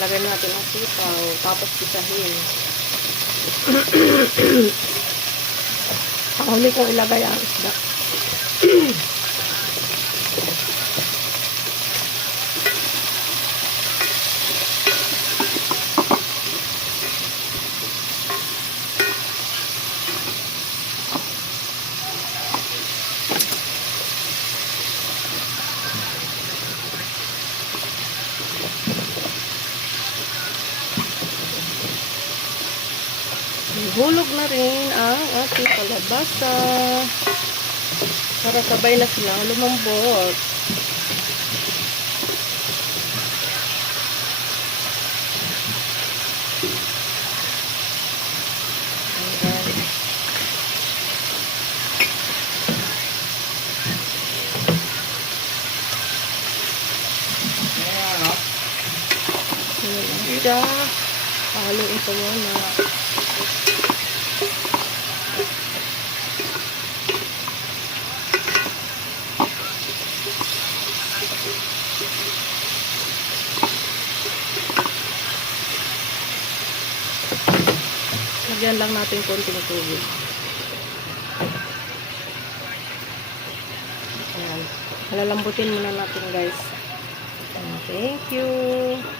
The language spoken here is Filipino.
Lagyan natin ang sitaw. Tapos pisahin. Ang huli kong ilagay ang isda. Hulog na rin ang ating kalabasa para sabay na silang lumambot. Ayan. Siya. Haluin ko muna. Lagyan lang natin konting tubig. Ayan. Malalambutin muna natin guys. Thank you.